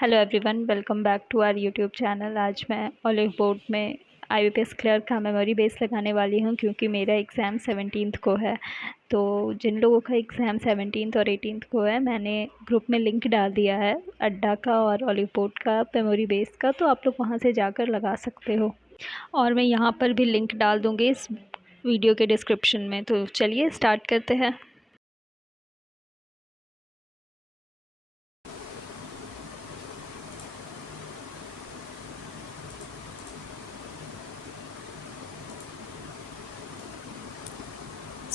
Hello everyone, welcome back to our YouTube channel. आज मैं Oliveboard में IBPS clerk का मेमोरी बेस लगाने वाली हूँ क्योंकि मेरा एग्ज़ाम 17th को है। तो जिन लोगों का एग्ज़ाम 17th और 18th को है, मैंने ग्रुप में लिंक डाल दिया है अड्डा का और ओलिव बोर्ड का मेमोरी बेस का, तो आप लोग वहाँ से जाकर लगा सकते हो। और मैं यहाँ पर भी लिंक डाल दूँगी इस वीडियो के डिस्क्रिप्शन में। तो चलिए स्टार्ट करते हैं।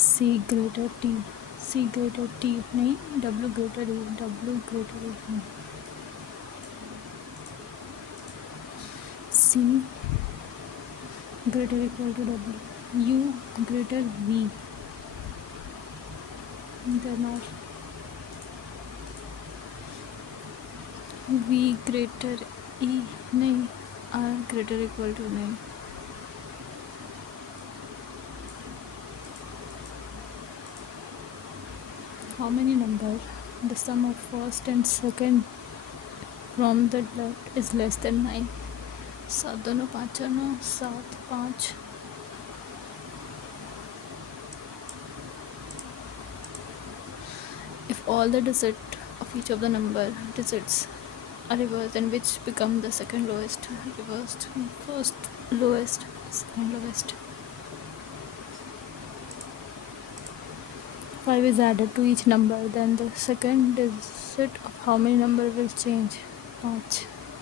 C greater T, C greater T नहीं, W greater E, W greater E नहीं, C greater equal to W, U greater V, then R, V greater E नहीं, R greater equal to नहीं, how many number the sum of first and second from the left is less than 9, 7 2 5 9 7 5, if all the digit of each of the number digits are reversed, then which become the second lowest, reversed first lowest, second lowest. 5 is added to each number, then the second digit of how many number will change? 5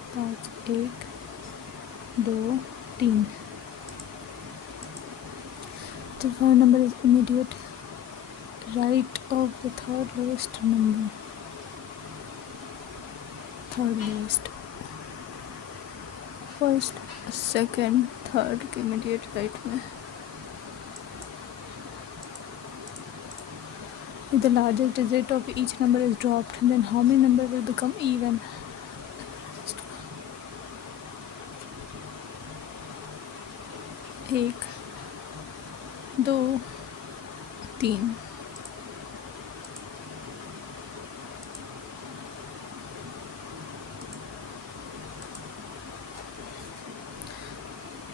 5 1 2 3. The third number is immediate right of the third lowest number, third lowest, first second third के immediate right में. If the largest digit of each number is dropped, then how many number will become even? 1 2 3.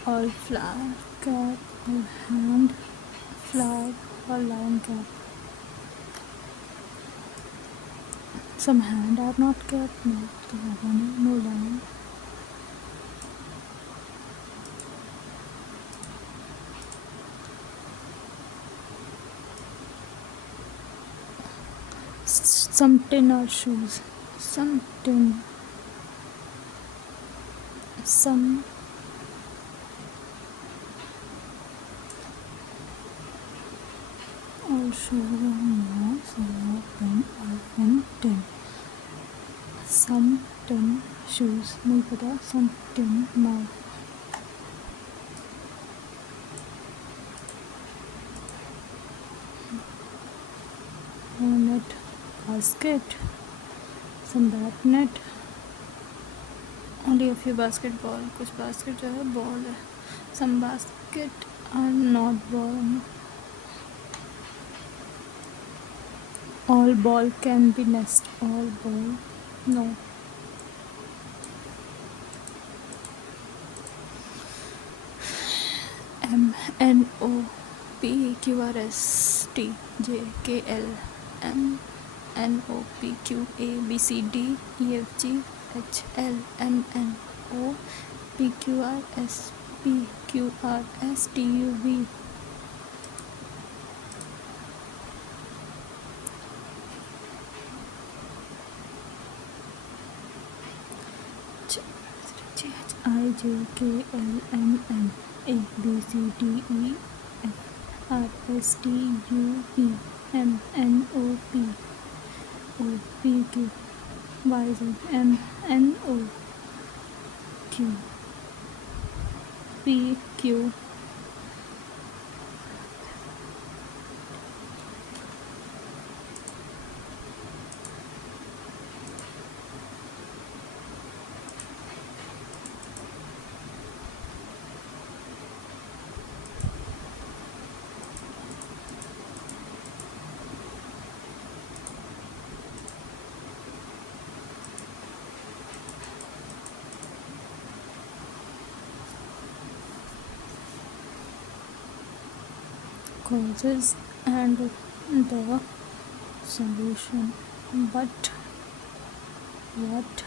All flag cap or hand flag or line cap. Some hand are not kept, no line. Some tin or shoes. Some tin. Some or shoes or no, some pen or pen tin. Some tin shoes. नहीं पता. Some tin now. Net basket. Some bat net. Only a few basketball. कुछ basket जो है ball है. Some basket are not ball. All ball can be nest. All ball no. M N O P Q R S T J K L M N O P Q A B C D E F G H L M N O P Q R S P Q R S T U V. I J K L M N A B C D E F R S T U V M N O P Q Y Z M N O Q P Q causes and the solution. But what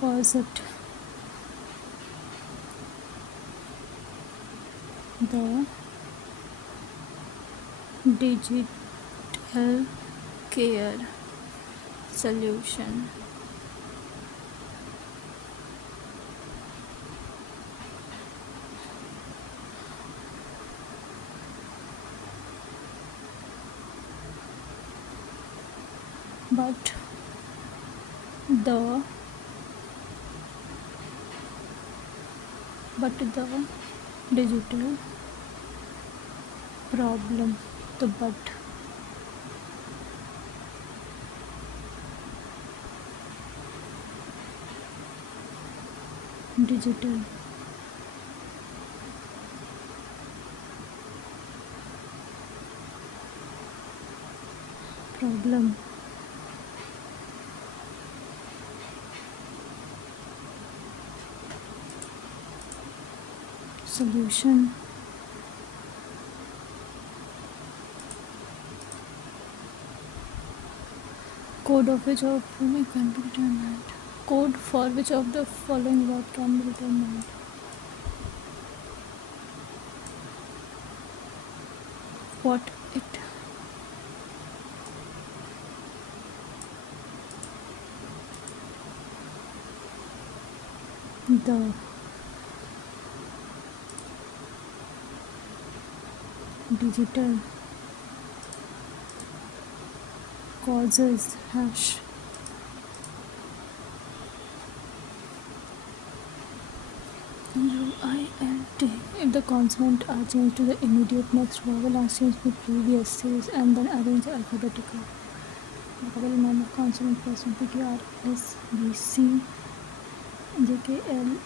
caused it? The digital care solution. But the the digital problem, the digital problem solution. Code of which of following can be determined. Code for which of the following word can be determined. What it the digital causes hash UILT. If the consonant are changed to the immediate next vowel are changed to previous series and then arranged alphabetical. Vocabulary name of consonant person PQR S B C JKL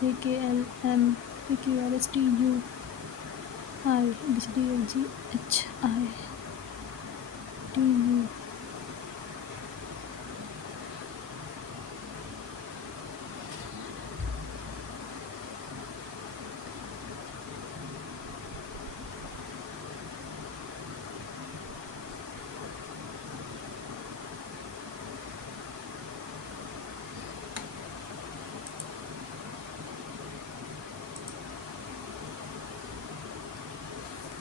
JKLM PQRSTU I BCDFGHITU.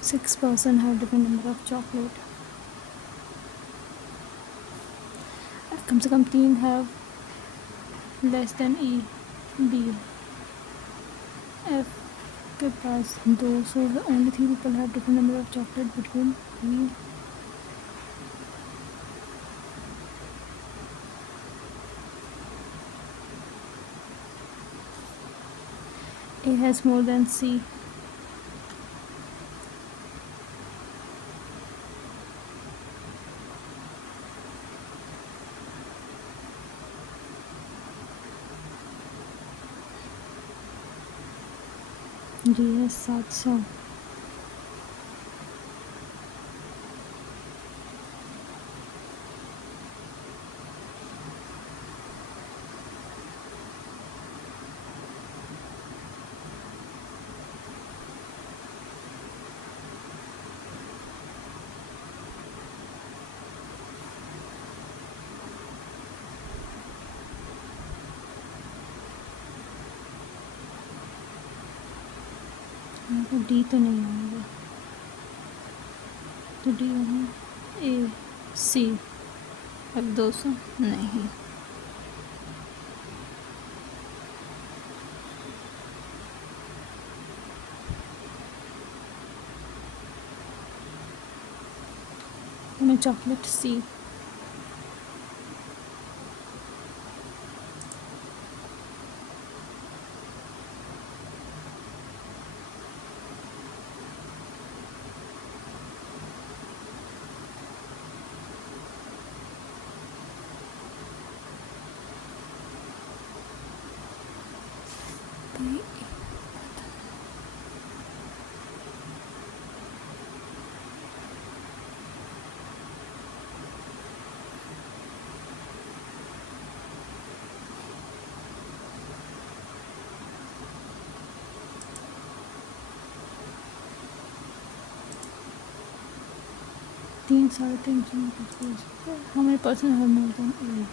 6 person have different number of chocolate. कम से कम 3 have less than E B F के पास 2, so only 3 people have different number of chocolate between E A has more than C. D has 700. D तो नहीं आएगा, तो D है ए सी। अब 200 नहीं, मैं chocolate C. 3-3.5 how many person have more than A?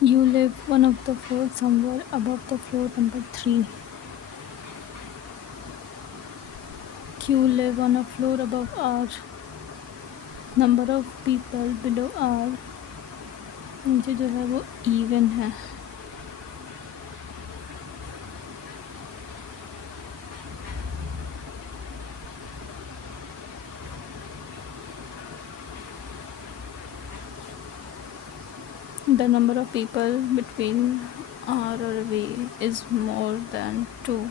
You live one of the floor somewhere above the floor number 3. Q live on a floor above R. Number of people below R नीचे जो है वो even है. The number of people between R or V is more than 2.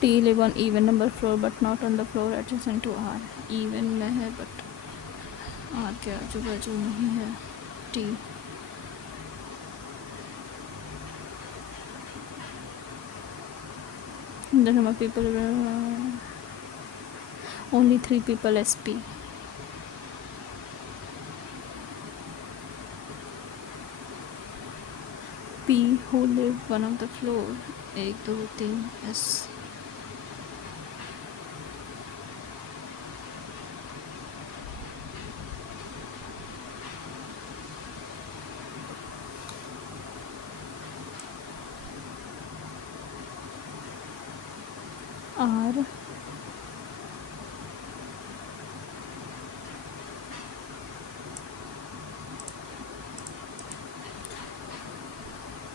T live on even number floor but not on the floor adjacent to R. Even में है but R के आजू बाजू नहीं है. T. The number of people only 3 people SP. P who live one of the floor 1 2 3 S. R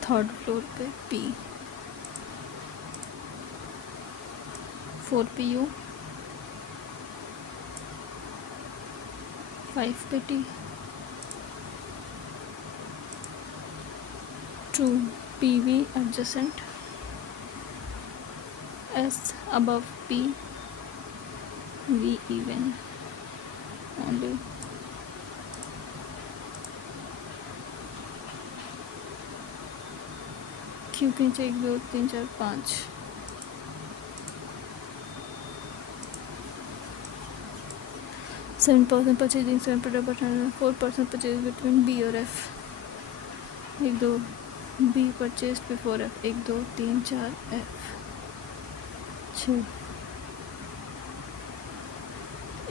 third floor पे P 4 PU 5 पे T 2 PV adjacent S above P V even only. Q के नीचे 1 2 3 4 5 7% purchasing 7% 4% purchase between B और F 1 2 B purchased before F 1 2 3 4 F 6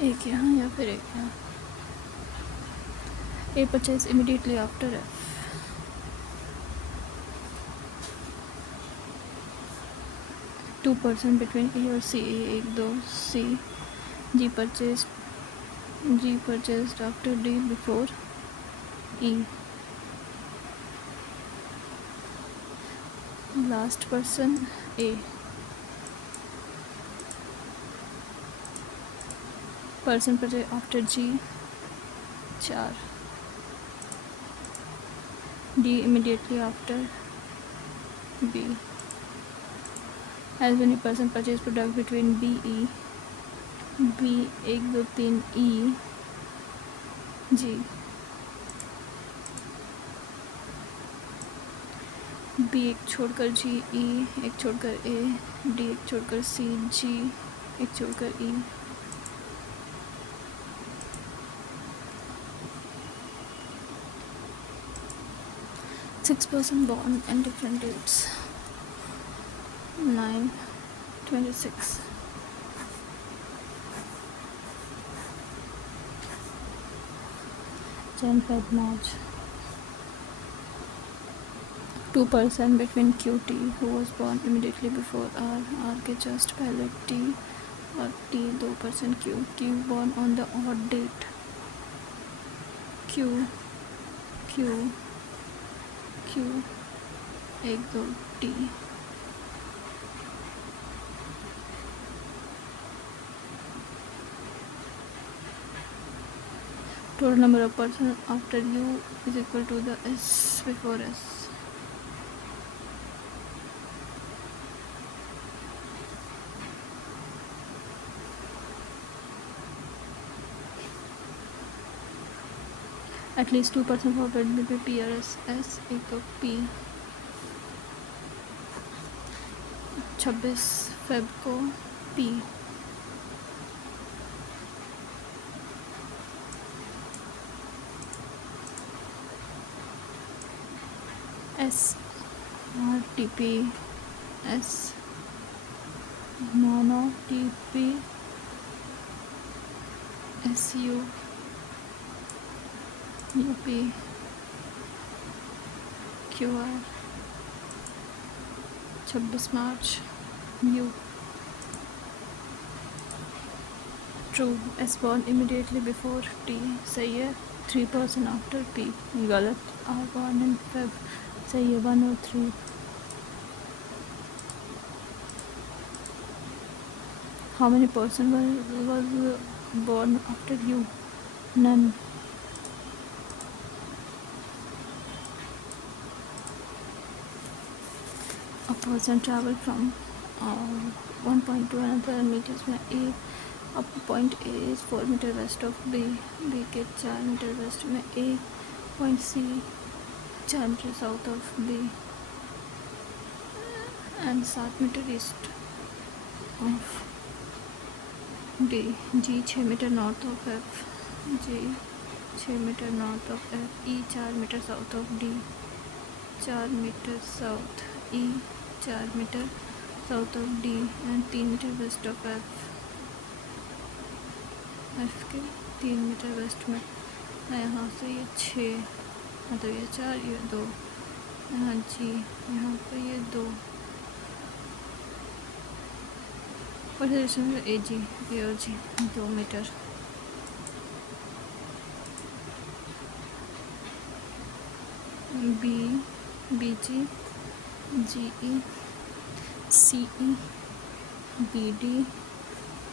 एक यहाँ या फिर एक यहाँ. A purchase immediately after F. Two percent between E और C 1 2 C G purchased after D before E. Last person A. Person purchased after G 4. D immediately after B. As many person purchase product between B E B 1 2 3 E G. B एक छोड़कर G E एक छोड़कर A D एक छोड़कर C G एक छोड़कर E. Six person born and different dates 9 26 Jan Feb March. 2 person between QT who was born immediately before R के just पहले T और T 2 person Q born on the odd date Q 1 2 T. Total number of persons after U is equal to the S before S. At least 2% of it will be PRS S equal P. 26 Feb को P. S RTP S mono TP SU UP QR 26 मार्च U. True. S born immediately before T. सही है. 3% after P. गलत. R born in Feb. सही है. 1 और 3. How many person was born after U? None. A person travel from 1 point to another meters में A. अब point A is 4 meter west of B. B के 4 meter west में A. Point C 4 meter south of B and 7 meter east of D. G 6 meter north of F. G 6 meter north of F. E 4 meter south of D. 4 meter south E 4 meter south of D and 3 meter west of F. F के 3 meter west में यहाँ से ये 6 मतलब ये 4 ये 2 यहाँ G यहाँ पे ये 2 पोजीशन ए जी ए और G 2 meter. B BG GE CE BD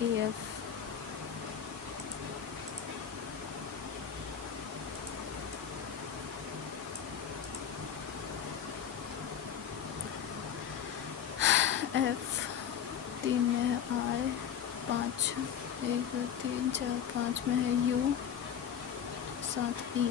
AF. F 3 में है I. 5 1 2 3 4 5 में है U. 7 E.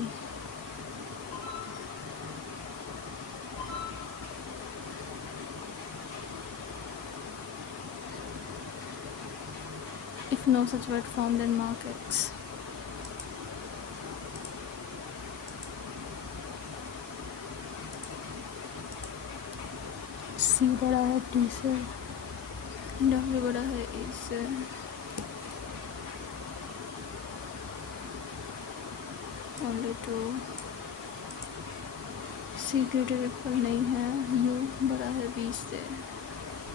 If no such word formed, then mark X. C बड़ा है T से. W बड़ा है E से. only 2. C ग्रेटर इक्वल नहीं है. U बड़ा है B से.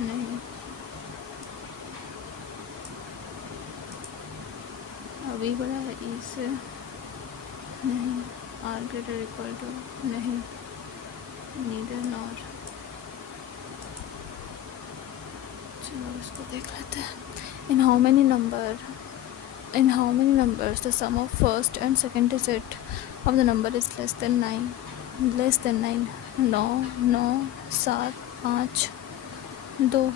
नहीं. V बड़ा है E से. नहीं. R ग्रेटर इक्वल टू नहीं. Neither nor. चलो इसको देख लेते हैं. In how many numbers the sum of first and second digit of the number is less than 9? 9 9 7 5 2.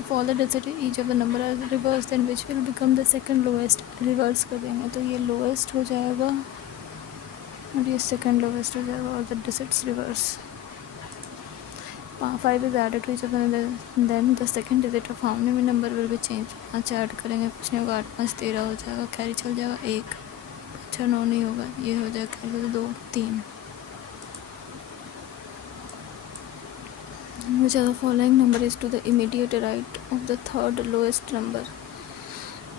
If all the digits each of the number are reversed, then which will become the second lowest? Reverse कर देंगे तो ये lowest हो जाएगा और ये second lowest हो जाएगा और the digits reverse. 5 is added to each of them, then the second digit of how many number will be changed? 5 add करेंगे कुछ नहीं होगा. 8 5 13 हो जाएगा. कैरी चल जाएगा 1. 6 9 नहीं होगा. ये हो जाएगा carry 2 3. Which of the following number is to the immediate right of the third lowest number?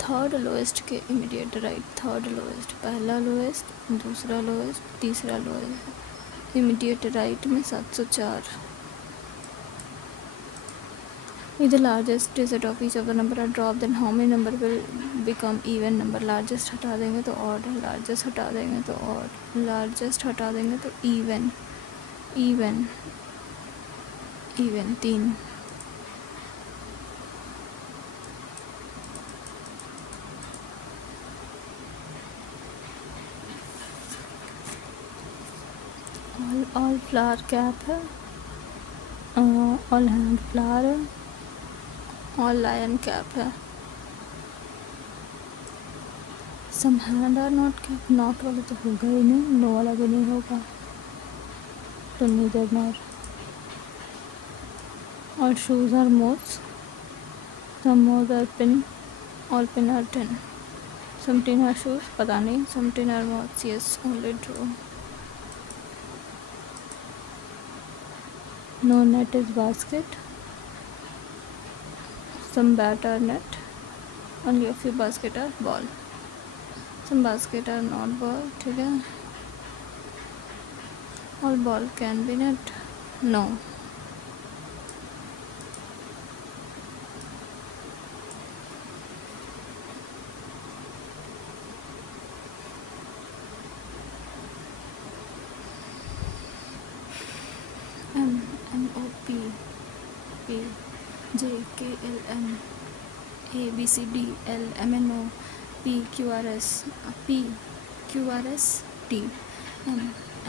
Third lowest के इमीडिएट राइट. थर्ड लोएस्ट पहला लोएस्ट दूसरा लोएस्ट तीसरा लोएस्ट. इमीडिएट राइट में 704. If the largest digit of each of the number are dropped, then how many number will become even number? largest हटा देंगे तो odd. largest हटा देंगे तो odd. largest हटा देंगे तो even. Even 3, all flower cap है, ऑल हैंड फ्लावर है, ऑल लायन कैप है, some hand are not cap, not वाला तो होगा ही नहीं, नो वाला भी नहीं होगा, तो नीदर नॉर। और शूज आर मोज, सम मोज are pin, all pin are 10, some tin are shoes, पता नहीं, सम टिन आर मोज, yes only true. No net is basket. Some bat are net. Only a few basket are ball. Some basket are not ball. ठीक है. All ball can be net. No. M O P J K L M A B C D L M N O P Q R S T M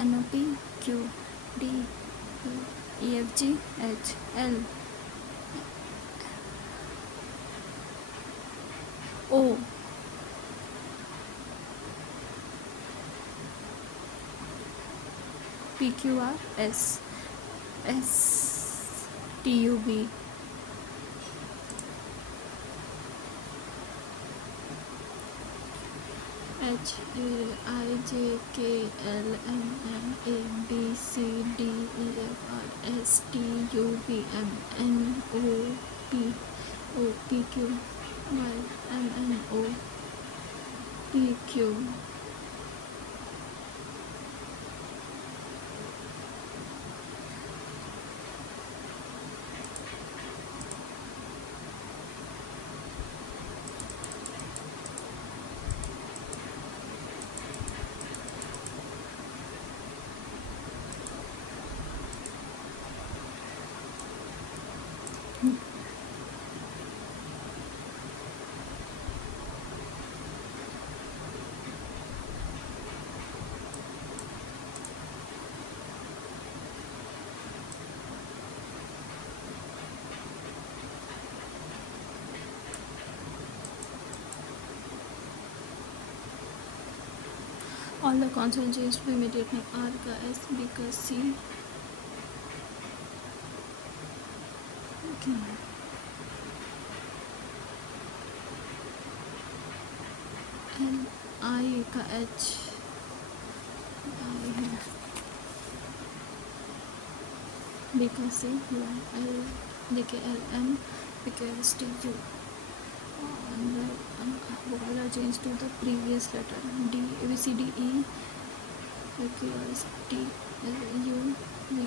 N O P Q D E F G H L O P Q R S T U V H I J K L M N A B C D E F R S T U V M N O P Q Y M N O P Q All the consonants changed to immediate name. R का S, B का C, okay. L I का H, I है, B का C, Y, L, D के L, M, P के S, T, U. And vowel are changed to the previous letter. D, A, B, C, D, E, F, Q, R, S, T, U, V,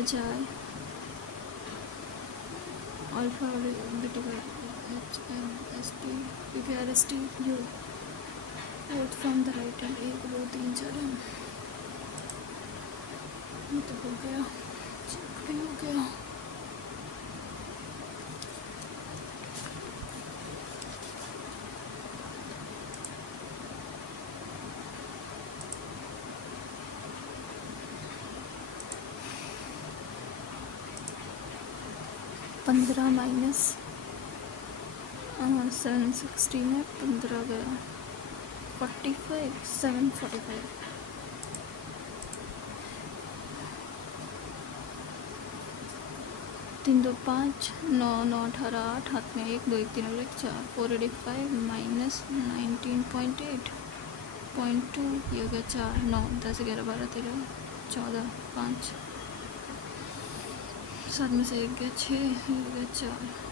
H, I. Alphabetical H, M, S, T, P, Q, R, S, T, U. Both from the right hand. 1 2 3 4 है. ये तो हो गया. चिपड़ी हो गया. पंद्रह minus 716 है. 15 गया 45 745. 3 2 5 9 9 18 8 हाथ में 1 2 1 3 और 1 4 4 8 5 माइनस 19.8 0.2 ये हो गया 4 9 10 11 12 13 14 5 7 में से 1 गया 6 ये हो गया 4.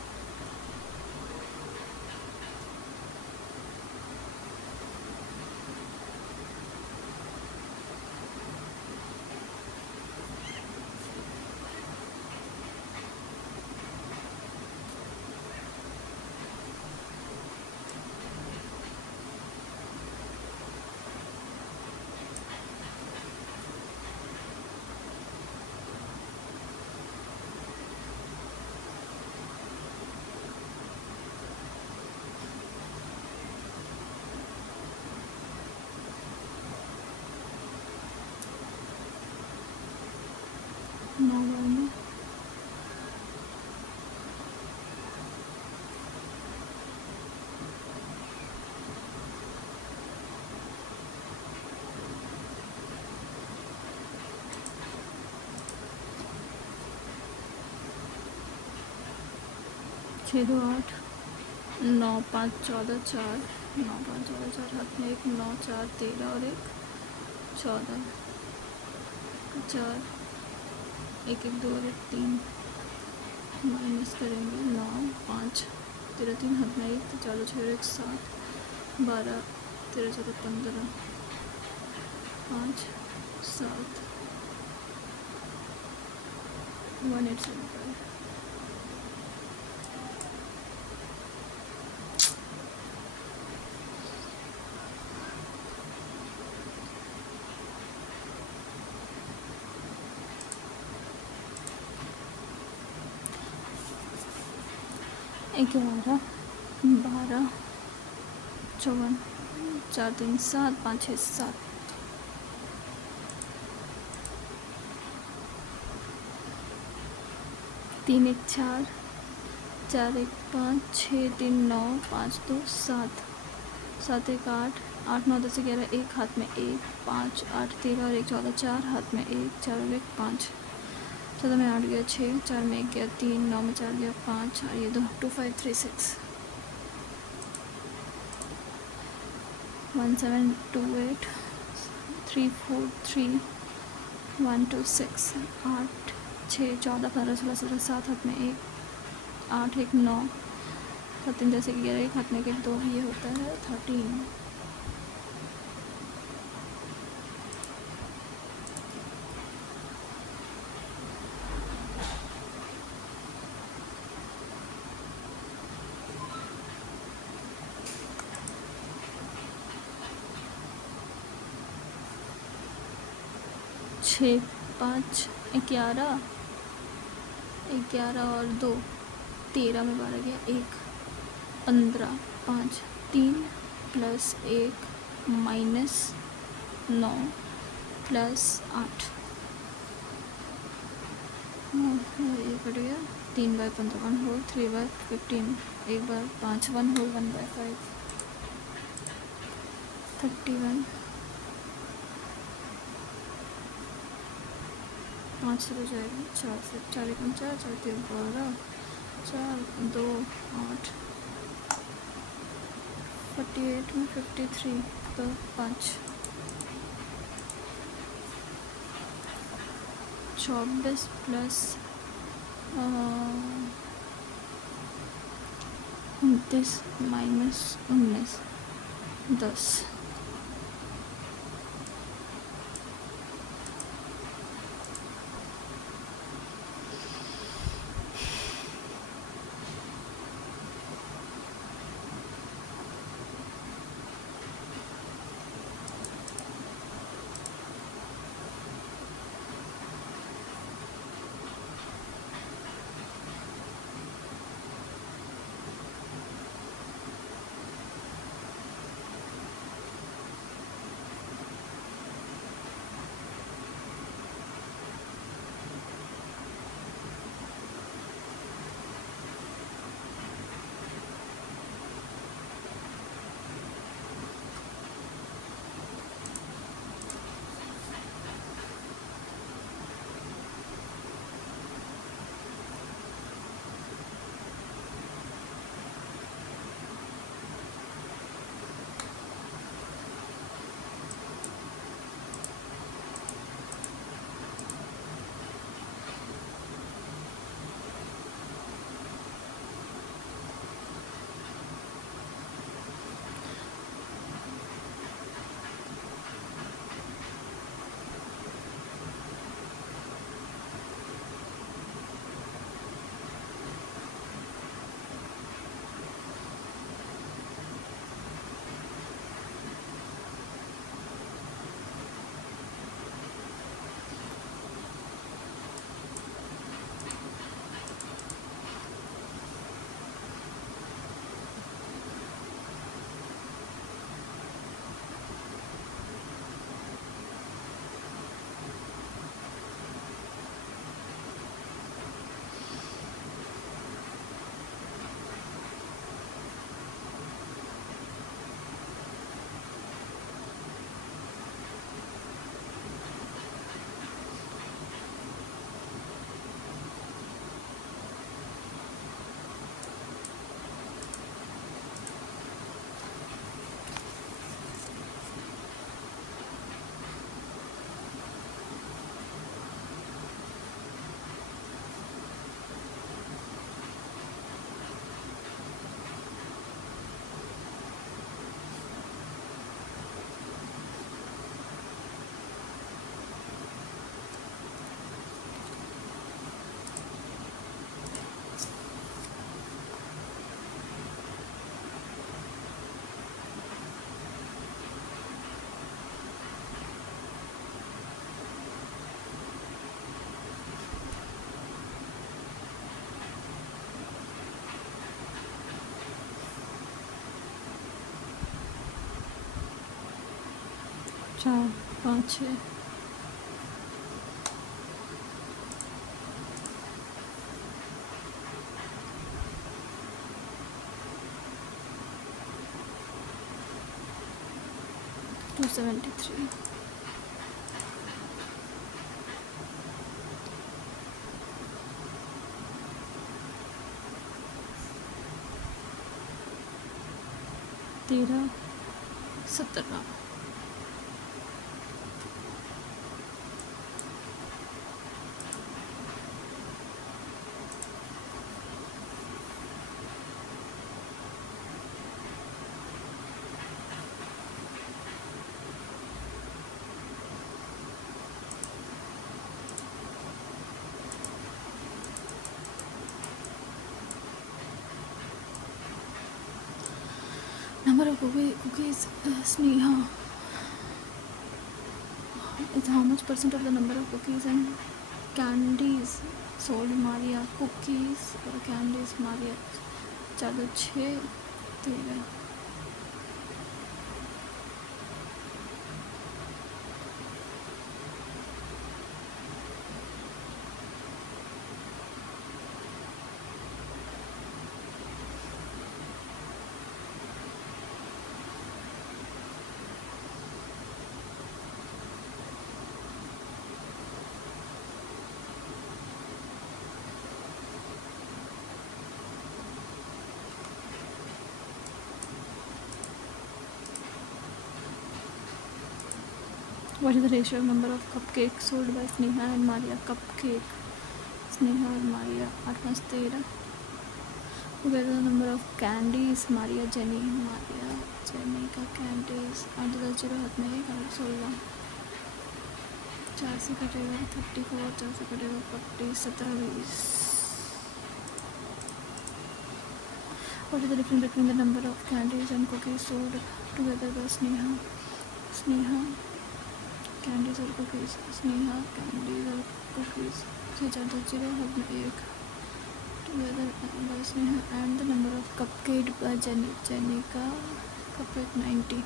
6 2 8 9 5 14 4 9 5 14 4 हाथ में एक 9 4 13 और एक 14 4 एक एक 2 और एक 3 माइनस करेंगे 9 5 13 3 हाथ में एक 4 6 और एक 7 12 13 14 15 5 7 1875 11 12 54 4 3 7 5 6 7 3 1 4 4 1 5 6 3 9 5 2 7 7 1 8 8 9 10 11 एक हाथ में एक 5 8 13 और एक 14 4 हाथ में एक 4 और एक 5 14 में 8 गया 6 4 में 1 गया 3 9 में 4 गया 5 और ये 2 2 5 3 6 1 7 2 8 3 4 3 1 2 6 8 6 14 15 16 17 7 हाथ में एक 8 1 9 7 3 10 11 एक हाथ में एक 2 ये होता है 13 6 5 11 11 और 2 13 में 12 गया 1 15 5 3 प्लस 1 माइनस 9 प्लस 8 ये कट गया 3 बाय 15 1 होल 3 बाय 15 एक बार 5 1 होल 1 बाय 5 31 5 से हो जाएगा 4 से 4 1 4 4 3 12 4 2 8 48 में 53 तो 5 24 plus 29 minus 19 10 1 4 5 6 273 13 17 Number of cookies, Sneha. It's how much percent of the number of cookies and candies sold Maria. Cookies or candies Maria. 4 2 6 13 What is the ratio of number of cupcakes sold by Sneha and Maria? Cupcake. Sneha and Maria. 8 5 13 Together the number of candies Maria Jenny का candies 8 10 0 हाथ में 1 8 16 4 से कटेगा 34 4 से कटेगा 40 17 20 What is the difference between the number of candies and cookies sold together by Sneha? Sneha candies और cookies. Sneha candies और cookies. 6 4 10 0 हाथ में 1 together by Sneha and the number of cupcake by Jenny का cupcake 90.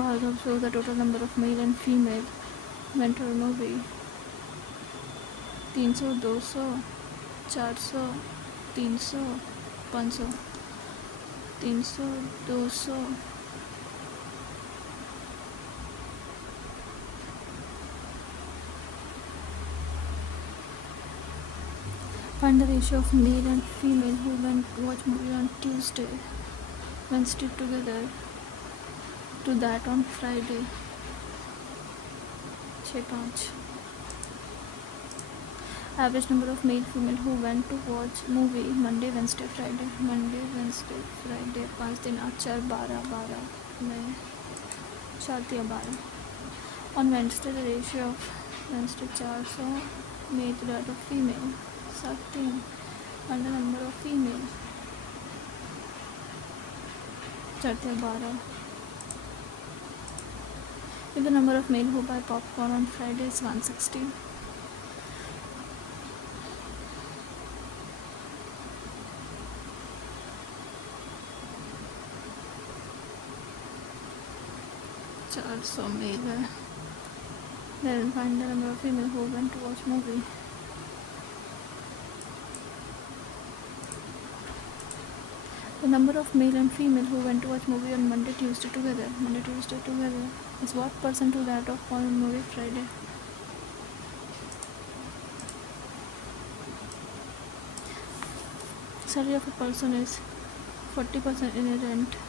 Bhargav shows the total number of male and female went to a movie. 300 200 400 300 500 300 200 Find the ratio of male and female who went to watch movie on Tuesday, Wednesday together to that on Friday. 6 5 Average number of male female who went to watch movie Monday Wednesday Friday 5 दिन 8 4 12 12 में 4 दिया 12 On Wednesday the ratio of Wednesday 400 male to that of female 7 3 and the number of female 4 दिया 12 If the number of male who buy popcorn on Friday is 160 400 male then find the number of female who went to watch movie the number of male and female who went to watch movie on Monday Tuesday together is what percent to that of on movie Friday salary of a person is 40% inherent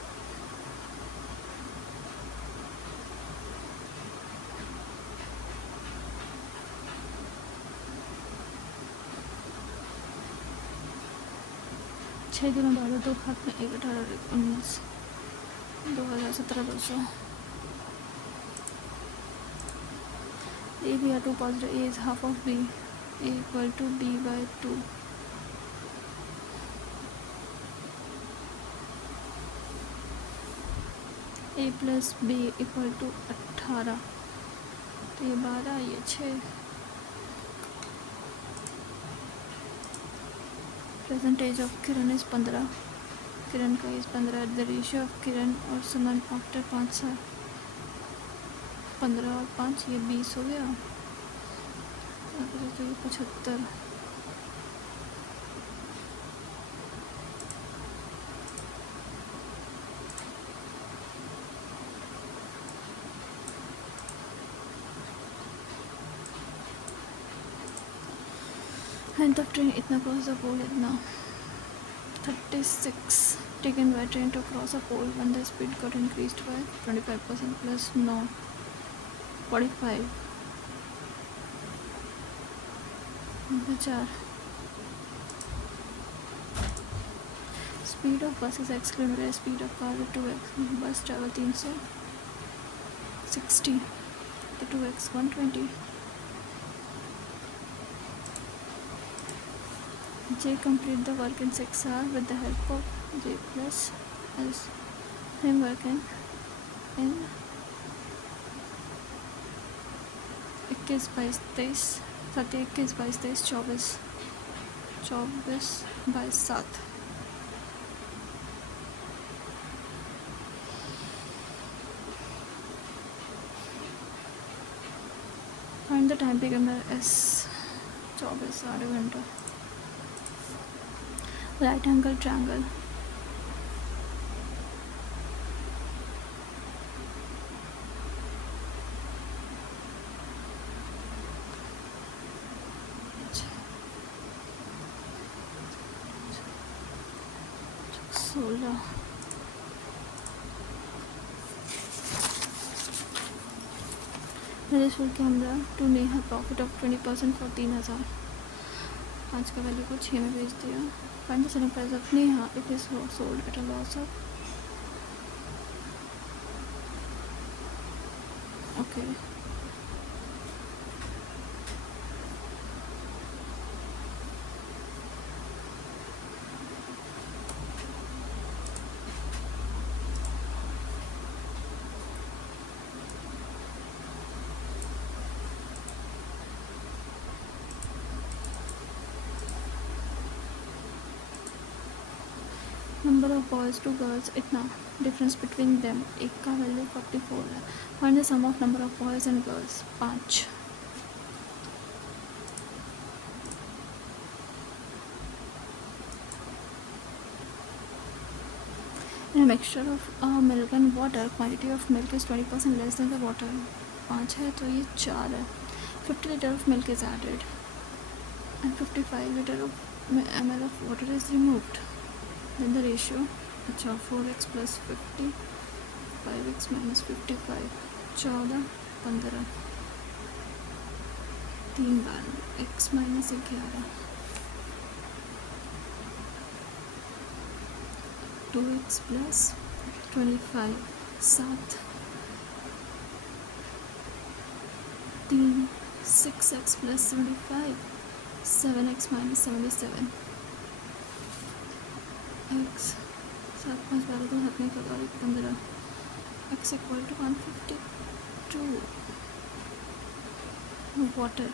6 दिनों 12 2 हाथ में 1 18 19 2017 200 A B are 2 positive A is half of B A equal to B by 2 6 a plus b equal to 18, तो ये 12, ये 6। Present age of Kiran is 15, Kiran का age 15। The ratio of Kiran और Suman after 5 साल, 15 और 5 ये 20 हो गया, तो ये 75। लेंथ ऑफ ट्रेन इतना, क्रॉस द पोल इतना, 36 taken by train to cross a pole when the speed got increased by 25% plus 9, 45। 4 speed of bus is x km, speed of car is 2x, bus travel 360 तो 2x 120। J complete the work in 6 hours with the help of J plus S, him working in 21 22 23 21 22 23 24 24 by 7। Find the time taken by S, 24 8 घंटा। Right angle triangle, सोलह। मेरे camera to Neha, profit of 20% for 3000। 5 का value को 6 में भेज दिया। Find the selling price of Neha if is sold at a loss of, okay. Number of boys to girls इतना, difference between them, एक का वैल्यू 44 है। Find the sum of number of boys and girls, 5। In a mixture of milk and water, quantity of milk is 20% less than the water। 5 है तो ये 4 है। 50 liter of milk is added and 55 liter of ml of water is removed। Then the ratio, अच्छा 4x plus 50, 5x minus 55, 14 15, 3 बार x minus 11, 2x plus 25, 7 3, 6x plus 75, 7x minus 77, x 7 5 12 तो हाथ में करा 15, x equal to 152। Water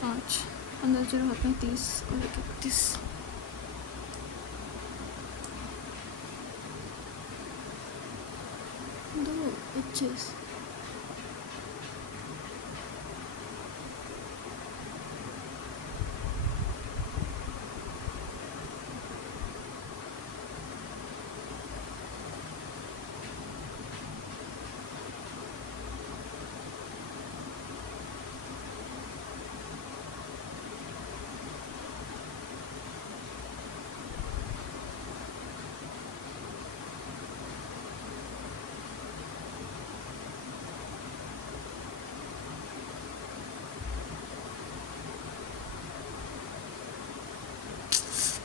5, 15 0 हाथ में 30 और 31। दो 25।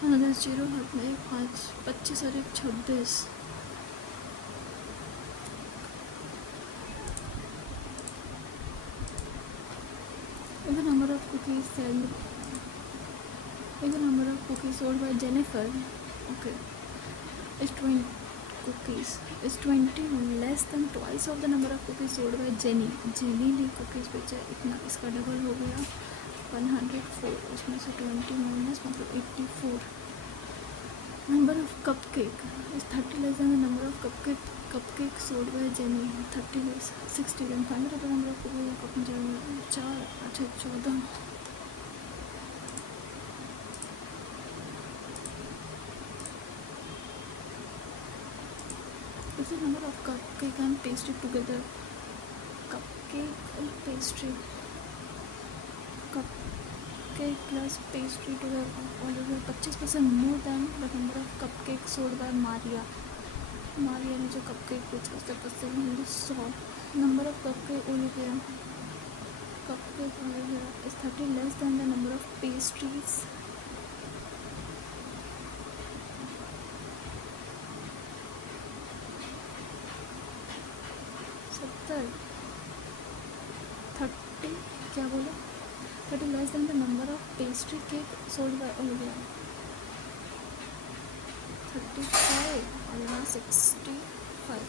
Another 0 हाथ में 5 25 और 1 26। If the number of cookies sold by Jennifer, okay, is 20, cookies is 20 less than twice of the number of cookies sold by Jenny. Jenny ने cookies बेचा इतना, इसका डबल हो गया 104, उसमें से 20 माइनस मतलब 84. Number of cupcake is 30 less than the number of cupcake sold by Jenny. 30 less 60. Then find out the number of cookies 4. अच्छा 14. Is the number of cupcake and pastry together. Cupcake and pastry. Cupcake plus pastry together altogether 25% more than the number of cupcakes sold by Maria. Maria ने जो cupcake बेचा उसका percent 100. Number of cupcake is 30 less than the number of pastries. सत्तर 30 क्या बोला 30 less than the number of pastry cake sold by Olivia. 35 और यहाँ 65.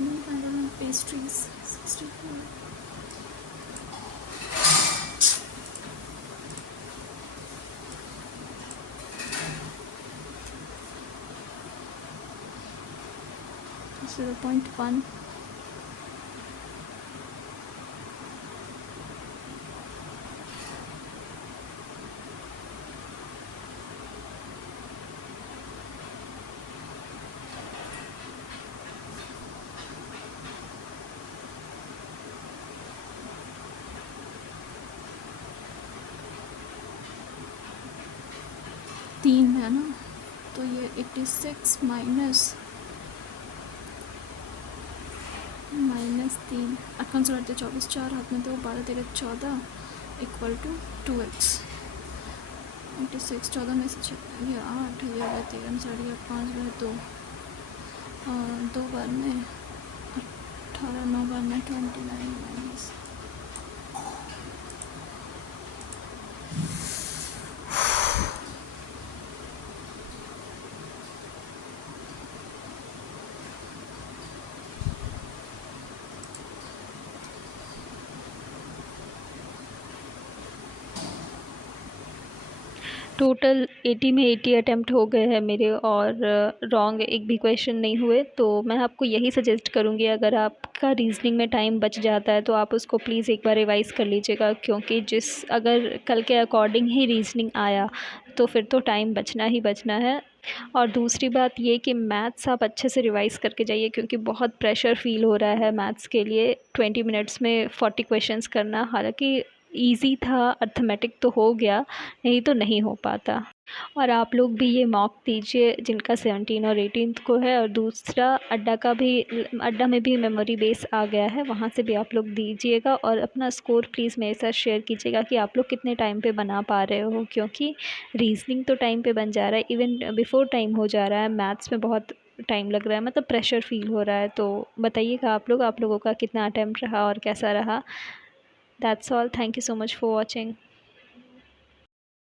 Mean find out on pastries 65. So 0.1. तीन है ना, तो ये 86 माइनस 3. 8 5 24 4 हाथ में तो 12 13 14 इक्वल टू 2x. 86 14 में से ये 8 ये हो गया 13 साढ़े 8 5 बार 2 2 बार में 18 9 बार में 29 माइनस टोटल 80 में 80 अटैम्प्ट हो गए हैं मेरे और रॉन्ग एक भी क्वेश्चन नहीं हुए। तो मैं आपको यही सजेस्ट करूँगी, अगर आपका रीजनिंग में टाइम बच जाता है तो आप उसको प्लीज़ एक बार रिवाइज़ कर लीजिएगा, क्योंकि अगर कल के अकॉर्डिंग ही रीजनिंग आया तो फिर तो टाइम बचना ही बचना है। और दूसरी बात ये कि मैथ्स आप अच्छे से रिवाइज़ करके जाइए, क्योंकि बहुत प्रेशर फ़ील हो रहा है मैथ्स के लिए 20 मिनट्स में 40 क्वेश्चंस करना। हालांकि ईज़ी था, अर्थमेटिक तो हो गया, नहीं तो नहीं हो पाता। और आप लोग भी ये मॉक दीजिए जिनका 17 और 18 को है, और दूसरा अड्डा में भी मेमोरी बेस आ गया है, वहाँ से भी आप लोग दीजिएगा। और अपना स्कोर प्लीज़ मेरे साथ शेयर कीजिएगा कि आप लोग कितने टाइम पे बना पा रहे हो, क्योंकि रीजनिंग तो टाइम पे बन जा रहा है, इवन बिफोर टाइम हो जा रहा है। मैथ्स में बहुत टाइम लग रहा है, मतलब प्रेशर फ़ील हो रहा है। तो बताइएगा आप लोगों का कितना अटैम्प्ट रहा और कैसा रहा। That's all, thank you so much for watching.